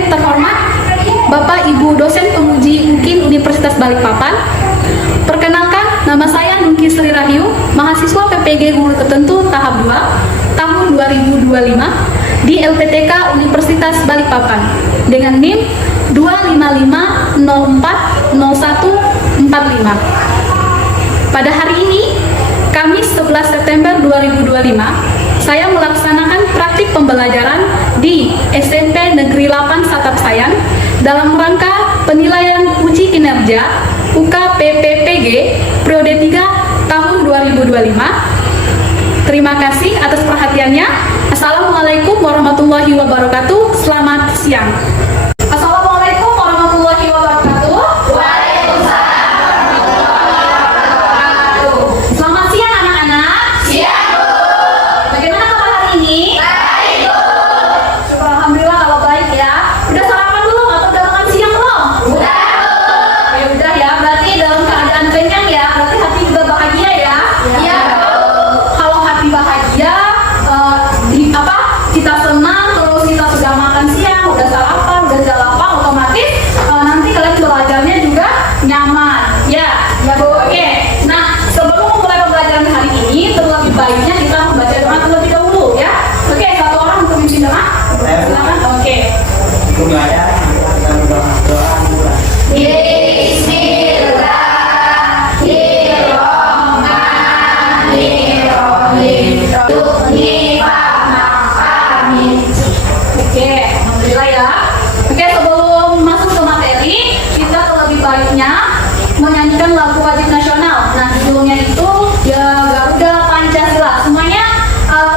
yang terhormat Bapak Ibu dosen penguji UKIN Universitas Balikpapan. Perkenalkan, nama saya Nungki Sri Rahayu, mahasiswa PPG Guru Tertentu tahap 2 tahun 2025 di LPTK Universitas Balikpapan dengan NIM 255040145. Pada hari ini, Kamis 11 September 2025, saya melaksanakan praktik pembelajaran di SMP Negeri 8 Satap Sayan dalam rangka penilaian uji kinerja UKPPPG periode 3 tahun 2025. Terima kasih atas perhatiannya. Assalamualaikum warahmatullahi wabarakatuh. Selamat siang. Assalamualaikum warahmatullahi wabarakatuh. Waalaikumsalam warahmatullahi wabarakatuh. Selamat siang anak-anak. Siang, Bu. Bagaimana kabar hari ini? Baik, Bu. Syukur alhamdulillah kalau baik ya. Udah sarapan belum atau udah makan siang belum? Udah, Bu. Ya udah ya, berarti dalam keadaan kenyang ya. Berarti hati juga bahagia ya. Iya, Bu. Kalau hati bahagia, kita senang, terus kita sudah makan siang, udah sarapan, udah lapar, otomatis nanti kalian belajarnya juga nyaman. Ya, ya Bu. Oke. Nah, sebelum memulai pembelajaran hari ini, terlebih baiknya kita membaca doa terlebih dahulu ya. Oke, satu orang untuk memimpin doa. Silakan. Oke. Oke, alhamdulillah ya. Oke, sebelum masuk ke materi, kita terlebih baiknya menyanyikan lagu wajib nasional. Nah, judulnya itu ya Garuda Pancasila. Semuanya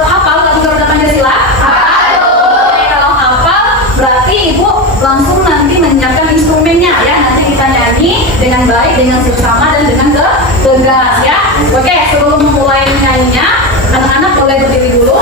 hafal lagu Garuda Pancasila? Hafal. Oke, kalau hafal, berarti Ibu langsung nanti menyiapkan instrumennya ya. Nanti kita nyanyi dengan baik, dengan seksama dan dengan tegas ya. Oke, sebelum mulai nyanyinya, anak-anak boleh berdiri dulu.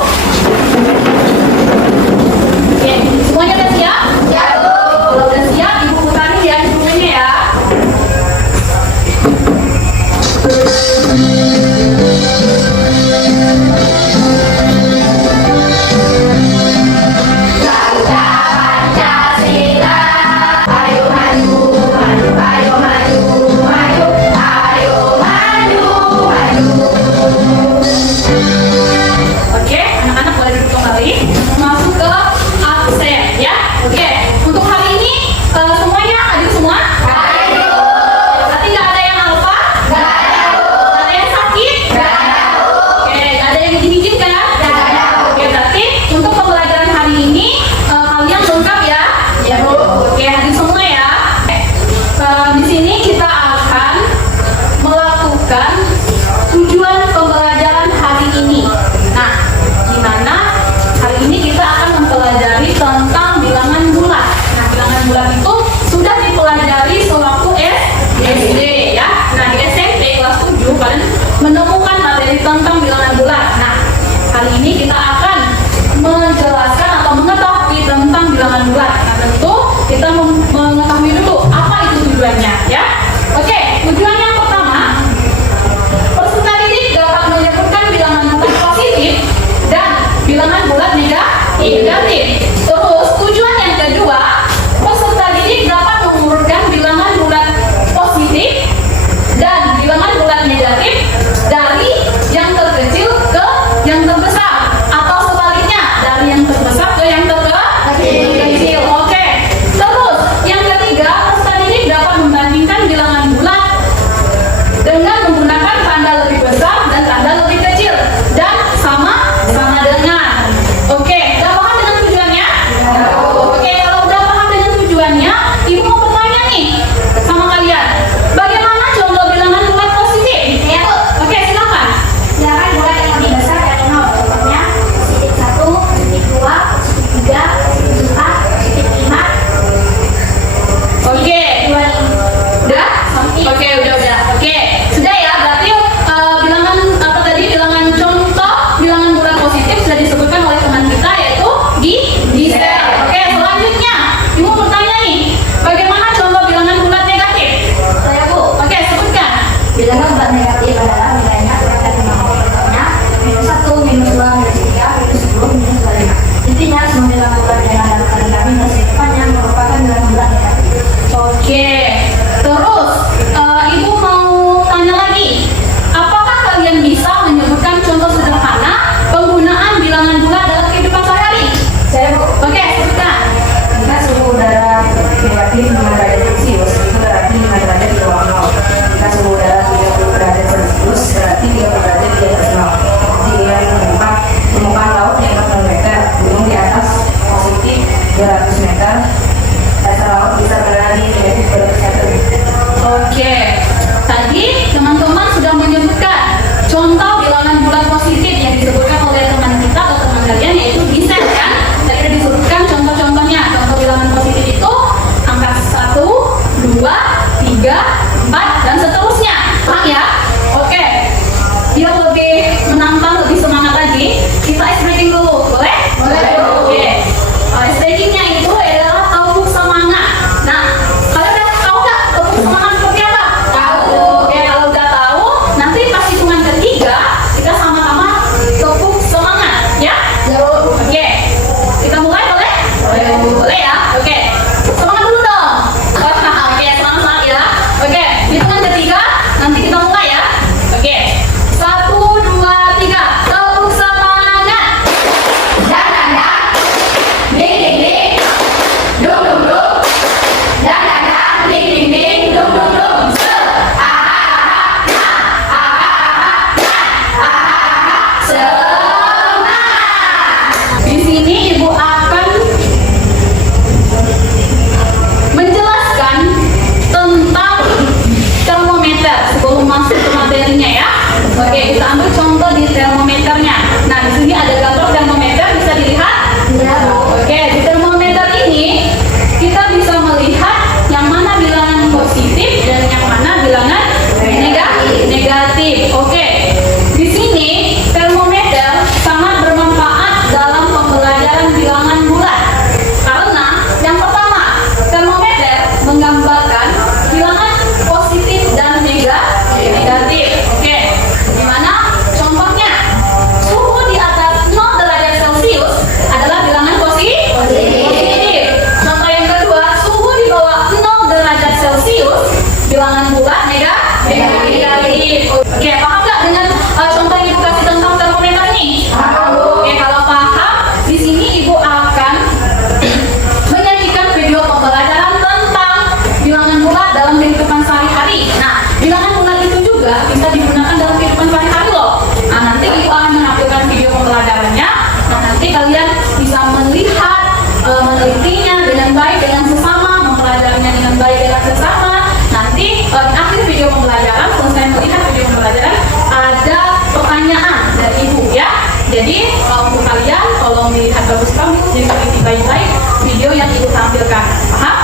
Jadi untuk kalian tolong dilihat bagus-bagus, jadi teliti baik-baik video yang ibu tampilkan. Paham?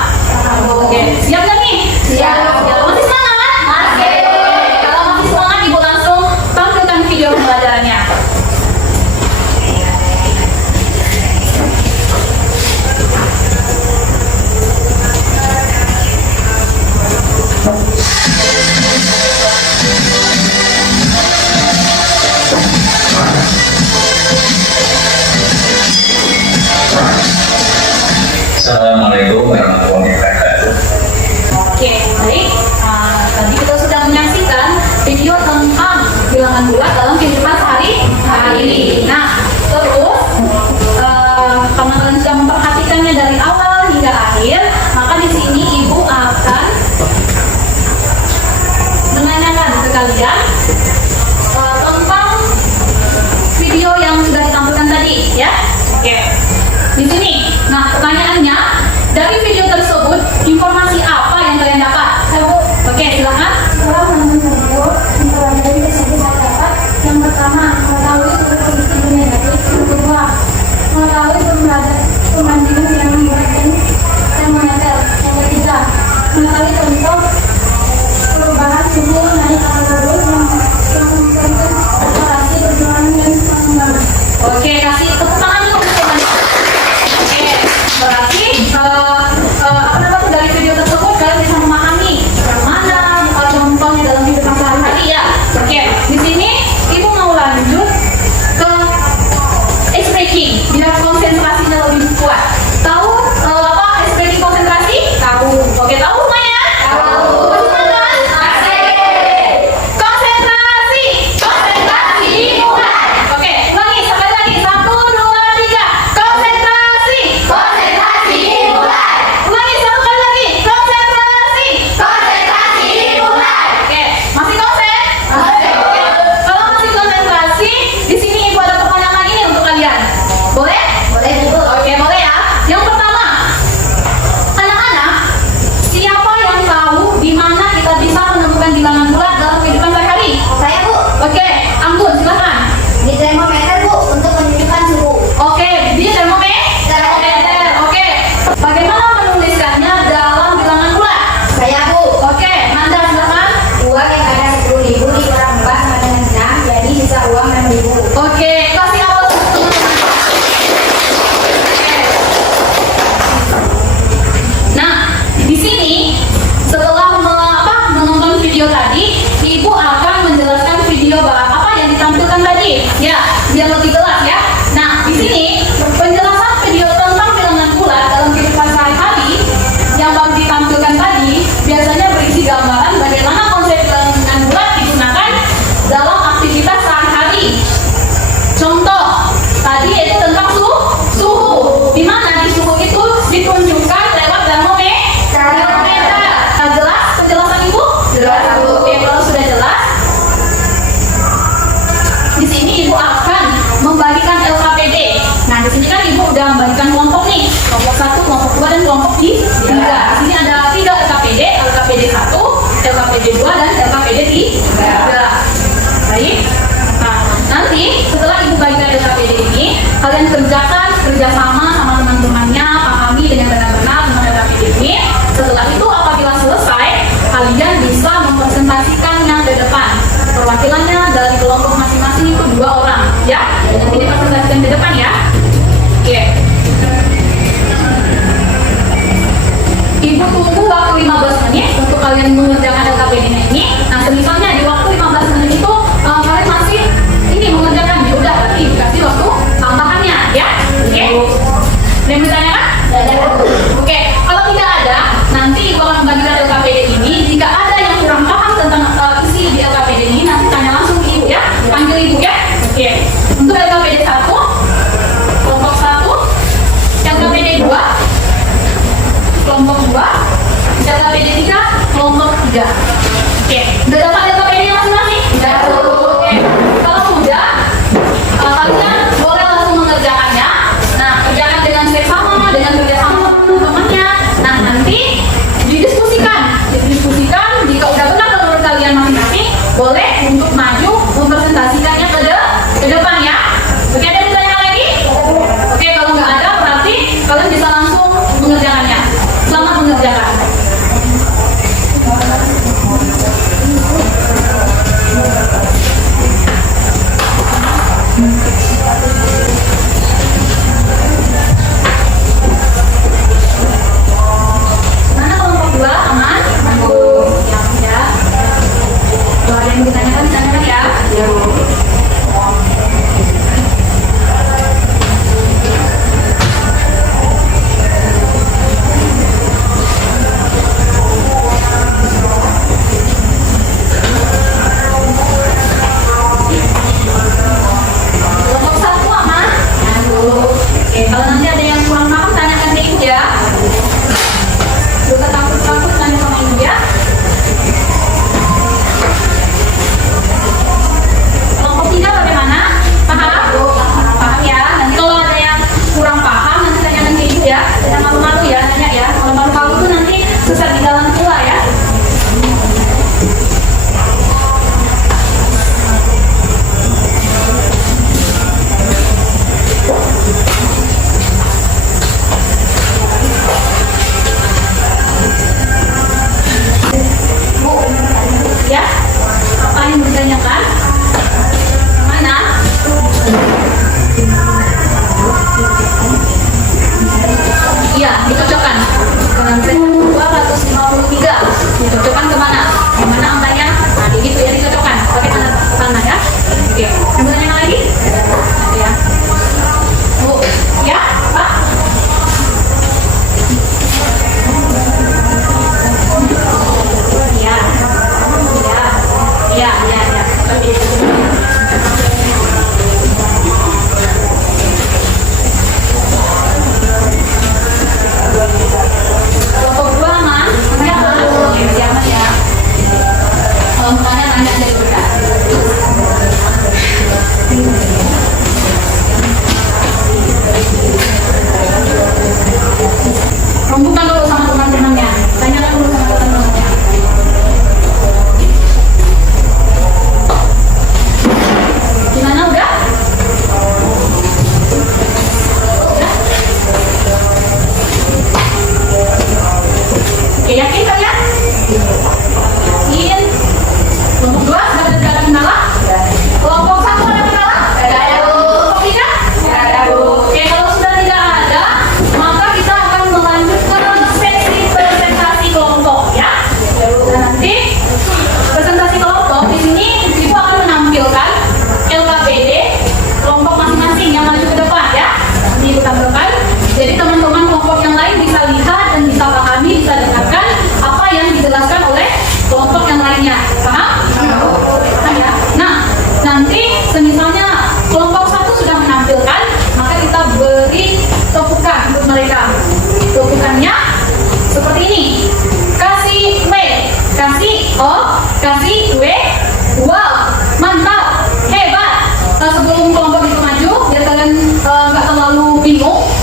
Oke, siap nggak nih? Siap. Masih semangat? Masih. Kalau masih semangat, ibu langsung tampilkan video pembelajarannya. Assalamualaikum warahmatullahi wabarakatuh. Oke, baik. Tadi kita sudah menyaksikan video tentang bilangan bulat dalam kehidupan sehari-hari. Nah, terus teman-teman sudah memperhatikannya dari awal hingga akhir, maka di sini ibu akan menanyakan ke kalian tentang video yang sudah ditampilkan tadi, ya. Oke. Di sini. Nah, pertanyaannya, dari video tersebut informasi apa yang kalian dapat? Oke, silakan. Setelah menonton video, mempelajari tersebut saya dapat yang pertama, mengetahui sudut positif dan negatif. Yang kedua, mengetahui perbandingan yang memberikan termometer. Yang ketiga, mengetahui contoh perubahan suhu naik atau turun yang memberikan korelasi perjuangan dan pengembangan. Oke, kasih tepuk tangan dulu untuk teman. Oke, berarti dari video tersebut kalian bisa memahami yang mana contohnya dalam kehidupan sehari-hari, ya. Oke, di sini ibu mau lanjut ke ice breaking biar konsentrasinya lebih kuat. Tahu apa ice breaking konsentrasi? Tahu. Oke, tahu semuanya? Tahu. Semangat? Masih. Konsentrasi. Konsentrasi dimulai. Oke, ulangi sekali lagi. 1, 2, 3. Konsentrasi. Konsentrasi dimulai. Ulangi satu kali lagi. Konsentrasi. Konsentrasi dimulai. Oke, masih konsen? Masih. Oke. Kalau masih konsentrasi, di sini ibu ada pertanyaan lagi nih untuk kalian. Boleh? Boleh, Bu. Oke, boleh ya. Yang pertama, anak-anak, siapa yang tahu di mana kita bisa menemukan bilangan bulat dalam kehidupan sehari-hari? Saya, Bu. Oke, Anggun, silakan. Di termometer, Bu, untuk menunjukkan suhu. Oke, di termometer. Oke, bagaimana menuliskannya dalam bilangan bulat? Saya, Bu. Oke, Nanda, silakan. Uang yang ada 10.000 dikurang 4 sama dengan 6, jadi sisa uang 6.000. Oke, kasih awal teman-teman. Oke. Nah, di sini setelah menonton video tadi, ibu akan menjelaskan video apa yang ditampilkan tadi, ya, biar lebih jelas ya. Nah, di sini penjelasan video tentang bilangan bulat dalam kehidupan sehari-hari yang baru ditampilkan tadi biasanya berisi gambaran bagaimana konsep bilangan bulat digunakan dalam aktivitas sehari-hari. Contoh tadi itu tentang suhu, di mana di suhu itu ditunjukkan lewat termometer. Nah, jelas penjelasan ibu? Jelas, Bu. Oke, kalau sudah jelas, di sini ibu akan membagikan LKPD. Nah, di sini kan ibu udah membagikan kelompok nih, kelompok 1, kelompok 2, dan kelompok 3. Di sini ada 3 LKPD, LKPD 1, LKPD 2, dan LKPD 3. Baik. Nah, nanti setelah ibu bagikan LKPD ini, kalian kerjakan kerjasama sama teman-temannya, pahami dengan benar-benar tentang LKPD ini. Setelah itu apabila selesai, kalian bisa mempresentasikannya ke depan. Perwakilannya dari kelompok masing-masing itu 2 orang, ya. Nanti dipresentasikan ke depan ya. Oke. Ibu tunggu waktu 15 menit untuk kalian mengerjakan LKPD-nya ini. Nah, misalnya di waktu 15 menit itu kalian masih ini mengerjakan, ya udah berarti dikasih waktu tambahannya, ya. Oke. Ada yang bertanya kan? Ada, Bu. Oke. Kalau tidak ada, nanti ibu akan membagikan LKPD ini. Jika ada yang kurang paham tentang isi di LKPD ini, nanti tanya langsung ke ibu ya. Panggil ibu ya. Oke. Untuk LKPD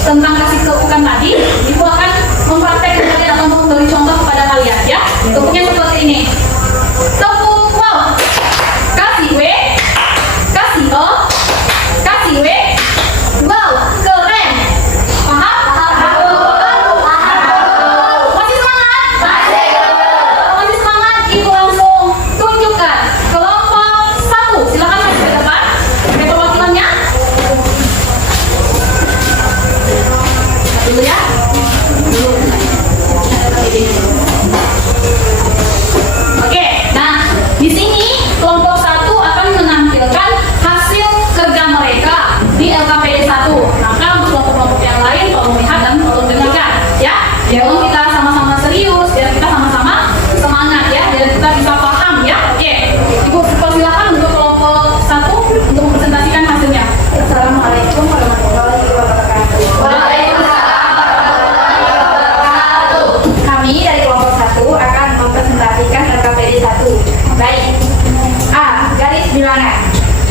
tentang kasih tepukan tadi, Ibu akan mempraktekkan kalian atau memberi contoh kepada kalian ya. Tepuknya seperti ini. Tepuk wow. Kasih W, kasih O, kasih W. Wow, keren. Paham? Masih semangat? Masih semangat? Ibu langsung tunjukkan kelompok 1. Silakan maju ke depan. Ada perwakilannya? Dulu ya. Oke, nah di sini kelompok 1 akan menampilkan hasil kerja mereka di LKPD 1. Maka untuk kelompok-kelompok yang lain tolong lihat dan tolong dengarkan ya. Tolong kita sama-sama serius biar kita sama-sama semangat ya, biar kita bisa paham ya. Oke, Ibu persilakan untuk kelompok 1 untuk mempresentasikan hasilnya. Assalamualaikum warahmatullahi wabarakatuh. Kami dari kelompok 1 akan mempresentasikan LKPD 1. Baik. A. Garis bilangan.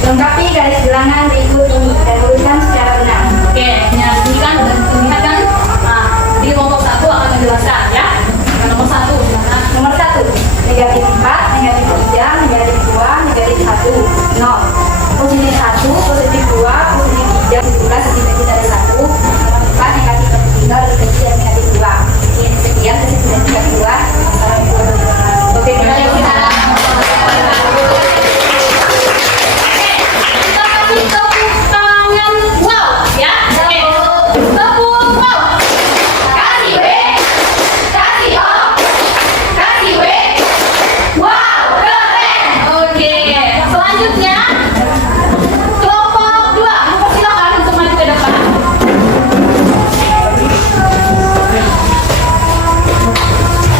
Lengkapi garis bilangan berikut ini dan tuliskan secara benar. Oke, menyaksikan dan melihatkan. Nah, di kelompok 1 akan menjelaskan ya. Nomor 1 silakan. Nomor 1. Negatif 4, negatif 3, negatif 2, negatif 1, 0. Positif 1, positif 2, positif 3, positif 11, dibagi dari 1. Nomor 4, negatif 3, dibagi dari negatif 2. Ini sekian, kesimpulan negatif 2. Oke, Kita kasih tepuk tangan wow ya. Oke. Tepuk wow. Kasih W, kasih O, kasih W. Wow, keren. Oke. Selanjutnya kelompok 2. Silakan untuk maju ke depan.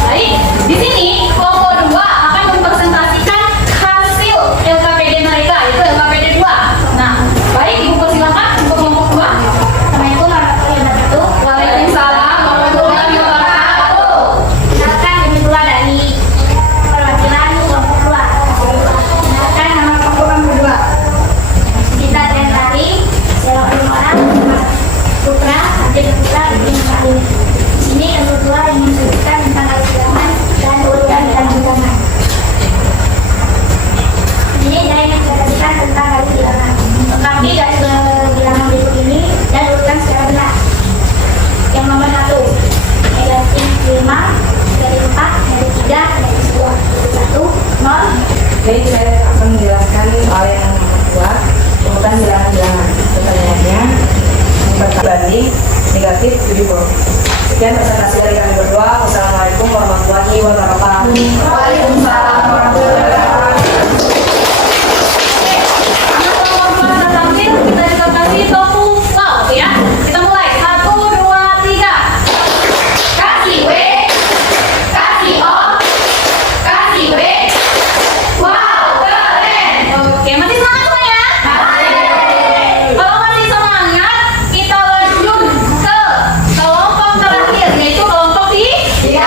Baik, di sini kelompok 2 akan mempresentasikan hasil LKPD mereka, yaitu LKPD 2. Nah, baik Ibu persilakan untuk kelompok 2. Assalamualaikum warahmatullahi wabarakatuh. Waalaikumsalam warahmatullahi wabarakatuh. Kenalkan, demi pula dari perwakilan kelompok 2. Kenalkan, nama kelompok kami berdua. Kita dan Tari, Selok Orang, Putra, Adit Putra, Ibn Salim. Di sini kami berdua ingin menunjukkan tentang garis bilangan dan urutan dan bilangan. Di sini saya ingin menjelaskan tentang garis bilangan. Lengkapi garis bilangan berikut ini dan urutkan secara benar. Yang nomor 1, negatif 5, negatif 4, negatif 3, negatif 2, negatif 1, 0. Jadi saya akan menjelaskan hal yang kuat urutan bilangan-bilangan. Pertanyaannya berbanding negatif 70. Sekian presentasi dari kami berdua. Wassalamualaikum warahmatullahi wabarakatuh. Waalaikumsalam warahmatullahi wabarakatuh. Kelompok 2 sudah tampil, kita juga kasih tepuk wow ya. Kita mulai 1, 2, 3. Kasih W, kasih O, kasih W. Wow, keren. Oke, masih semangat semua ya? Kalau masih semangat, kita lanjut ke kelompok terakhir, yaitu kelompok 3.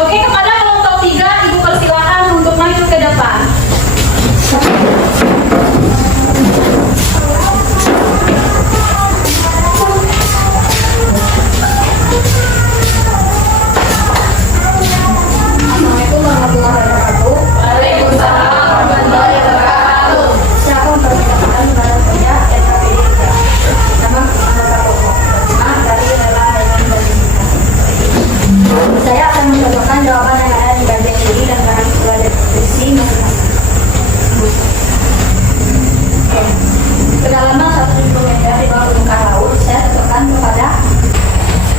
Oke, kepada kelompok 3, Ibu persilakan untuk maju ke depan. Assalamualaikum warahmatullahi wabarakatuh. Waalaikumsalam warahmatullahi wabarakatuh. Siapa memperkenalkan kepada kerja LKPD 3. Nama anggota kelompok. Nama dari relawan dan pendidikan. Saya akan mencontohkan jawaban yang ada di bagian kiri dan kanan sesuai deskripsi masing-masing. Oke. Kedalaman 1.000 meter di bawah permukaan laut, saya tentukan kepada.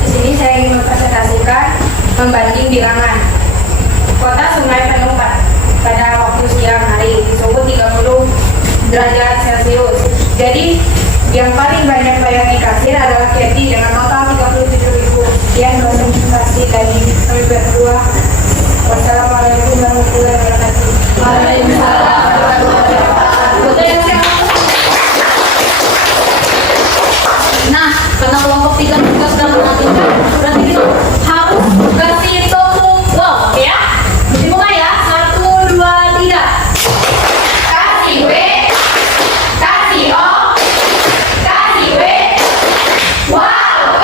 Di sini saya ingin mempresentasikan membanding bilangan kota Sungai Penuh pada waktu siang hari suhu 30 derajat Celcius. Jadi yang paling banyak bayar di kasir adalah Kathy dengan total 37.000. Sekian presentasi dari kami berdua. Wassalamualaikum warahmatullahi wabarakatuh. Waalaikumsalam warahmatullahi wabarakatuh. Betul yang saya maksud. Nah, karena kelompok 3 juga sudah menentukan, berarti kita harus kasih tepuk wow ya. Dimulai ya, 1, 2, 3. Kasih W, kasih O, kasih W. Wow,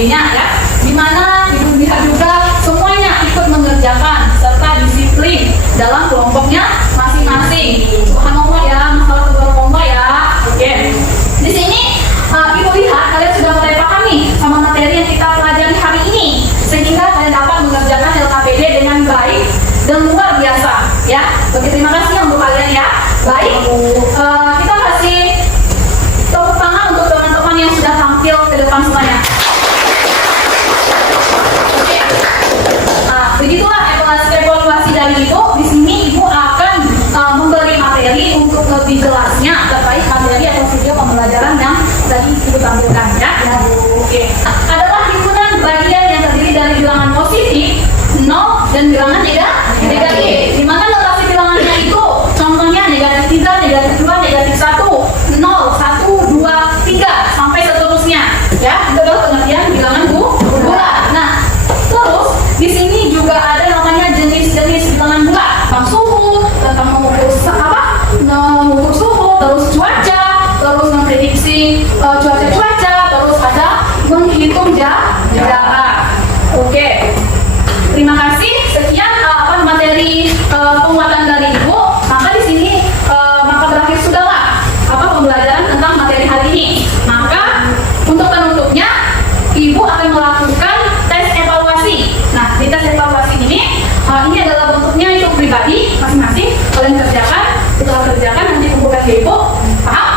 dirinya ya, di mana Ibu lihat juga semuanya ikut mengerjakan serta disiplin dalam kelompoknya masing-masing. Subhanallah ya, masalah kelompok ya. Oke. Di sini Ibu lihat kalian sudah mulai paham nih sama materi yang kita pelajari hari ini, sehingga kalian dapat mengerjakan LKPD dengan baik dan luar biasa ya. Oke, terima kasih untuk kalian ya. Baik, kita kasih tepuk tangan untuk teman-teman yang sudah tampil ke depan semuanya. Oke, begitulah evaluasi dari Ibu. Di sini Ibu akan memberi materi untuk lebih jelasnya terkait materi atau video pembelajaran yang tadi Ibu tampilkan ya. Oke, adalah himpunan bagian yang terdiri dari bilangan positif, 0 dan bilangan negatif. Di mana notasi bilangannya itu contohnya negatif 3, negatif 2, negatif 1, 0, 1, 2, 3 sampai seterusnya ya. Itu adalah pengertian bilangan bulat. Nah, terus di sini juga ada namanya jenis-jenis bilangan bulat, tentang suhu, tentang mengukur suhu, terus cuaca, terus memprediksi cuaca, terus ada menghitung jarak. Oke. Terima kasih. Sekian materi penguatan dari Ibu. Maka di sini maka berakhir sudahlah pembelajaran tentang materi hari ini. Maka untuk penutupnya Ibu akan melakukan tes evaluasi. Nah, di tes evaluasi ini adalah bentuknya itu pribadi masing-masing. Kalian kerjakan, setelah kerjakan nanti kumpulkan ke Ibu. Paham?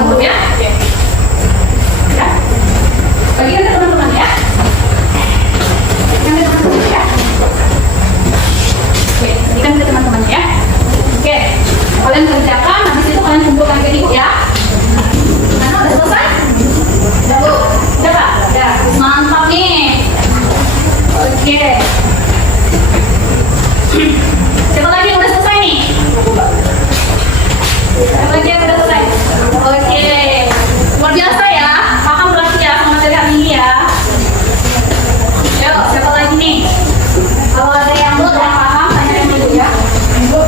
Bentuknya? Oke. Ya. Bagikan ke teman-teman ya. Bagikan ke teman-teman ya. Oke, bagikan ke teman-teman ya. Oke, kalian kerjakan, habis itu kalian kumpulkan ke Ibu ya. Nah, udah selesai? Udah Bu? Udah Pak? Udah, mantap nih. Oke. Siapa lagi yang udah selesai nih? Siapa lagi yang udah selesai? Oke. Luar biasa ya, paham berarti ya sama materi hari ini ya. Yuk, siapa lagi nih? Kalau ada yang belum paham, tanya yang dulu ya. Ibu,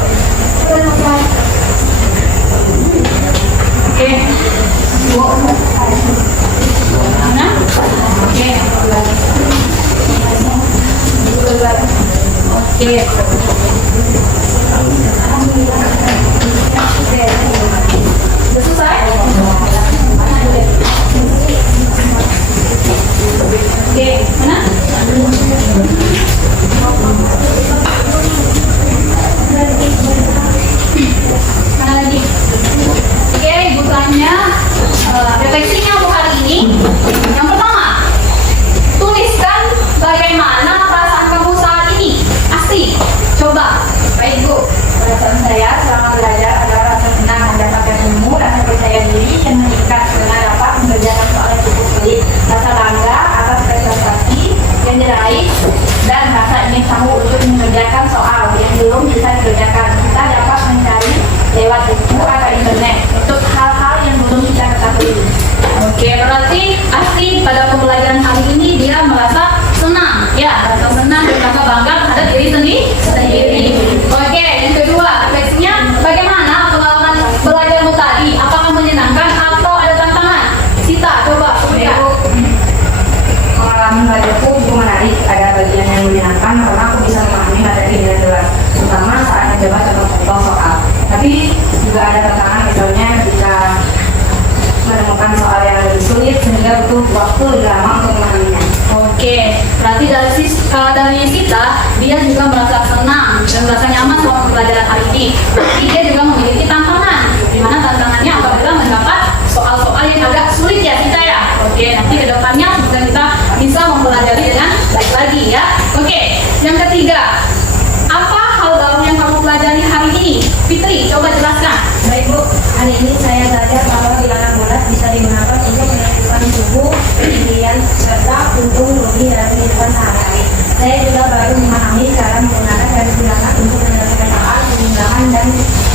udah selesai. Oke. Ibu, mana? Oke. Oke. Udah selesai? Oke, mana? Mana lagi? Oke, Ibu tanya refleksinya untuk hari ini. Yang pertama, tuliskan bagaimana perasaan kamu saat ini. Asli, coba. Baik Bu, perasaan saya selama belajar adalah rasa senang mendapatkan ilmu, rasa percaya diri yang meningkat karena dapat mengerjakan soal yang cukup sulit, rasa bangga atas prestasi yang diraih, dan rasa ingin tahu untuk mengerjakan soal yang belum bisa dikerjakan. Kita dapat mencari lewat buku atau internet untuk hal-hal yang belum kita ketahui. Oke, berarti asli pada pembelajaran hari ini dia merasa senang, ya, merasa senang dan merasa bangga terhadap diri sendiri. Oke, yang kedua, refleksinya bagaimana pengalaman belajarmu tadi? Apakah menyenangkan atau ada tantangan? Sita, coba sebutkan. Pengalaman belajarku cukup menarik, ada bagian yang menyenangkan karena aku bisa memahami materi dengan jelas, terutama saat mencoba contoh soal. Tapi juga ada tantangan, misalnya ketika menemukan soal yang lebih sulit sehingga butuh waktu lebih lama untuk memahaminya. Oke, berarti dari Sita, dia juga merasa senang dan merasa nyaman selama pembelajaran hari ini. Tapi dia juga memiliki tantangan, di mana tantangannya apabila mendapat soal-soal yang agak sulit ya Sita ya. Oke, nanti ke depannya semoga kita bisa mempelajari dengan baik lagi ya. Oke, yang ketiga, apa hal baru yang kamu pelajari hari ini? Fitri, coba jelaskan. Baik Bu, hari ini saya belajar bahwa bilangan bulat bisa digunakan untuk menentukan suhu, ketinggian, serta untung rugi dalam kehidupan sehari-hari. Saya juga baru memahami cara menggunakan garis bilangan untuk menyelesaikan soal pengulangan dan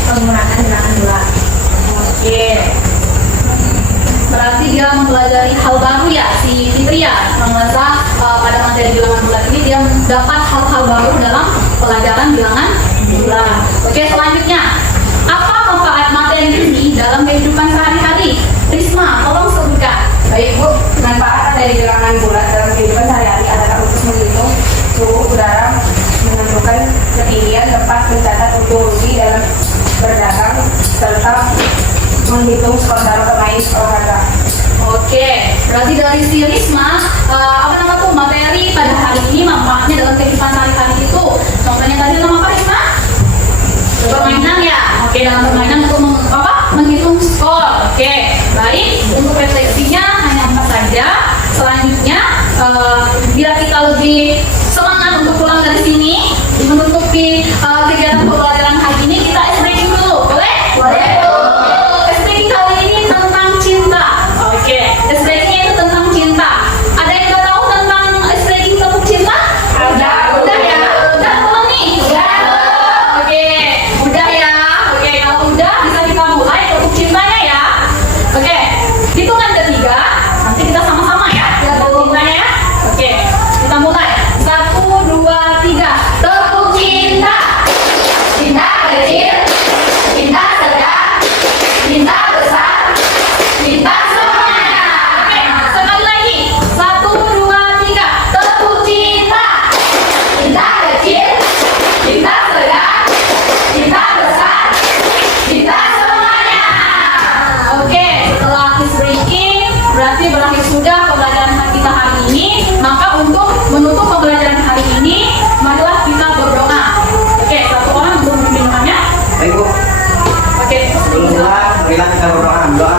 penggunaan bilangan bulat. Oke, berarti dia mempelajari hal baru ya si Fitri ya. Merasa pada materi bilangan bulat ini dia dapat hal-hal baru dalam pelajaran bilangan bulat. Oke, selanjutnya, apa manfaat materi ini dalam kehidupan sehari-hari? Risma, tolong sebutkan. Baik Bu, manfaat dari bilangan bulat dalam kehidupan menghitung skor para pemain olahraga. Oke, berarti dari si Risma, materi pada hari ini manfaatnya dalam kehidupan sehari-hari itu. Contohnya tadi nama apa Risma? Permainan ya. Oke, dalam permainan untuk menghitung skor. Oke, baik. Untuk refleksinya hanya 4 saja. Selanjutnya, biar kita lebih semangat untuk pulang dari sini, menutupi kegiatan pembelajaran hari ini, kita ice breaking dulu. Boleh? Boleh. Ice breaking kali ini tentang cinta. Oke, ice breakingnya itu tentang cinta. Ada yang udah tahu tentang ice breaking tentang cinta? Ada. Udah ya? Udah belum nih? Udah. Oke, udah ya. Oke, kalau udah bisa kita mulai untuk cintanya ya. Oke, hitungan ketiga. Nanti kita sama-sama ya. Untuk cintanya ya. Oke, kita mulai. 1, 2, 3. Tepuk cinta. Cinta kecil, cinta sedang, cinta besar, cinta semuanya. Oke, sekali lagi. 1, 2, 3. Tepuk cinta. Cinta kecil, cinta sedang, cinta besar, cinta semuanya. Oke, setelah ice breaking, berarti berakhir sudah pembelajaran kita hari ini. Maka untuk menutup pembelajaran hari ini, marilah kita berdoa. Oke, satu orang untuk memimpin doanya. Baik Bu, Oke, sebelum mulai, marilah kita berdoa. Doa